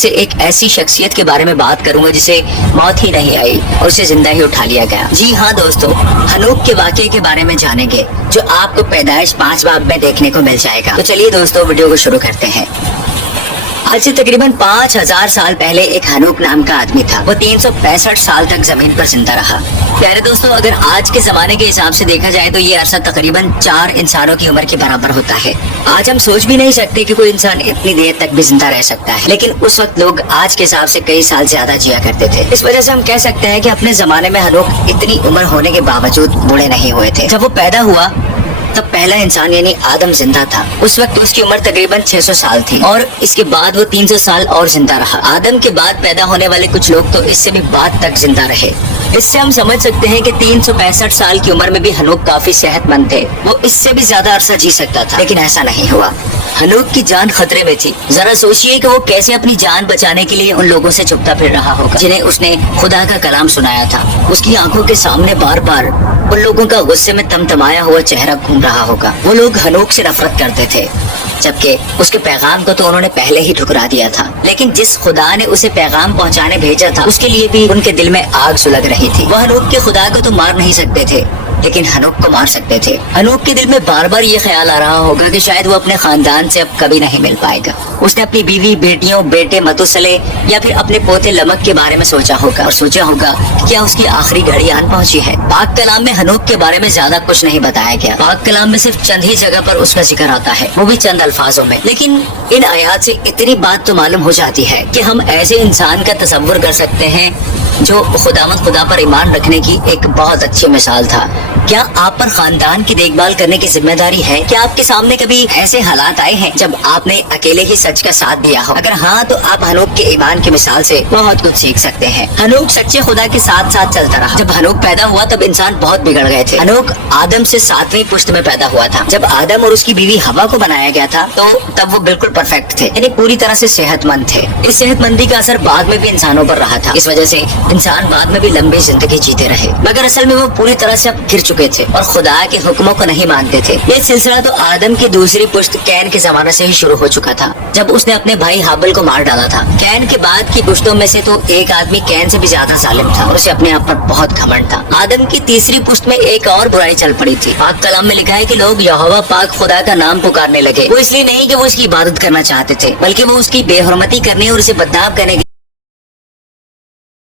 से एक ऐसी शख्सियत के बारे में बात करूंगा जिसे मौत ही नहीं आई और उसे जिंदा ही उठा लिया गया। जी हाँ दोस्तों, हनोक के वाकये के बारे में जानेंगे जो आपको पैदाइश 5 बाब में देखने को मिल जाएगा। तो चलिए दोस्तों, वीडियो को शुरू करते हैं। आज से तकरीबन 5000 साल पहले एक हनोक नाम का आदमी था। वो 365 साल तक जमीन पर जिंदा रहा। प्यारे दोस्तों, अगर आज के जमाने के हिसाब से देखा जाए तो ये अरसा तकरीबन 4 इंसानों की उम्र के बराबर होता है। आज हम सोच भी नहीं सकते कि कोई इंसान इतनी देर तक भी जिंदा रह सकता है, लेकिन उस वक्त लोग आज के हिसाब से कई साल ज्यादा जिया करते थे। इस वजह से हम कह सकते हैं कि अपने जमाने में हनोक इतनी उम्र होने के बावजूद बूढ़े नहीं हुए थे। जब वो पैदा हुआ तब पहला इंसान यानी आदम जिंदा था। उस वक्त उसकी उम्र तकरीबन 600 साल थी और इसके बाद वो 300 साल और जिंदा रहा। आदम के बाद पैदा होने वाले कुछ लोग तो इससे भी बाद तक जिंदा रहे। इससे हम समझ सकते हैं कि 365 साल की उम्र में भी हनोक काफी सेहतमंद थे। वो इससे भी ज्यादा अरसा जी सकता था, लेकिन ऐसा नहीं हुआ। हनोक की जान खतरे में थी। जरा सोचिए कि वो कैसे अपनी जान बचाने के लिए उन लोगों से छुपता फिर रहा होगा जिन्हें उसने खुदा का कलाम सुनाया था। उसकी आंखों के सामने बार बार उन लोगों का गुस्से में तमतमाया हुआ चेहरा घूम रहा होगा। वो लोग हनोक से नफरत करते थे, जबकि उसके पैगाम को तो उन्होंने पहले ही ठुकरा दिया था। लेकिन जिस खुदा ने उसे पैगाम पहुंचाने भेजा था, उसके लिए भी उनके दिल में आग सुलग रही थी। वो हनोक के खुदा को तो मार नहीं सकते थे, लेकिन हनोक को मार सकते थे। हनोक के दिल में बार बार ये ख्याल आ रहा होगा कि शायद वो अपने खानदान से अब कभी नहीं मिल पाएगा। उसने अपनी बीवी, बेटियों, बेटे मतुसले या फिर अपने पोते लमक के बारे में सोचा होगा और सोचा होगा कि क्या उसकी आखिरी घड़ी आन पहुंची है। पाक कलाम में हनोक के बारे में ज्यादा कुछ नहीं बताया गया। पाक कलाम में सिर्फ चंद ही जगह पर उसका जिक्र आता है, वो भी चंद अल्फाजों में। लेकिन इन आयात से इतनी बात तो मालूम हो जाती है कि हम ऐसे इंसान का तसव्वुर कर सकते हैं जो खुदा पर ईमान रखने की एक बहुत अच्छी मिसाल था। क्या आप पर खानदान की देखभाल करने की जिम्मेदारी है? क्या आपके सामने कभी ऐसे हालात आए हैं जब आपने अकेले ही सच का साथ दिया हो? अगर हाँ, तो आप हनोक के ईमान की मिसाल से बहुत कुछ सीख सकते हैं। हनोक सच्चे खुदा के साथ साथ चलता रहा। जब हनोक पैदा हुआ तब इंसान बहुत बिगड़ गए थे। हनोक आदम से 7वीं पुश्त में पैदा हुआ था। जब आदम और उसकी बीवी हवा को बनाया गया था तो तब वो बिल्कुल परफेक्ट थे, यानी पूरी तरह से सेहतमंद थे। इस सेहतमंदी का असर बाद में भी इंसानों पर रहा था। इस वजह से इंसान बाद में भी लंबी जिंदगी जीते रहे, मगर असल में वो पूरी तरह से अब गिर चुके थे और खुदा के हुक्मों को नहीं मानते थे। ये सिलसिला तो आदम की दूसरी पुश्त कैन के जमाने से ही शुरू हो चुका था, जब उसने अपने भाई हाबिल को मार डाला था। कैन के बाद की पुश्तों में से तो एक आदमी कैन से भी ज्यादा जालिम था और उसे अपने आप पर बहुत घमंड था। आदम की तीसरी पुश्त में एक और बुराई चल पड़ी थी। पाक कलाम में लिखा है कि लोग यहोवा पाक खुदा का नाम पुकारने लगे। वो इसलिए नहीं कि वो उसकी इबादत करना चाहते थे, बल्कि वो उसकी बेहुरमती करने और उसे बदनाम करने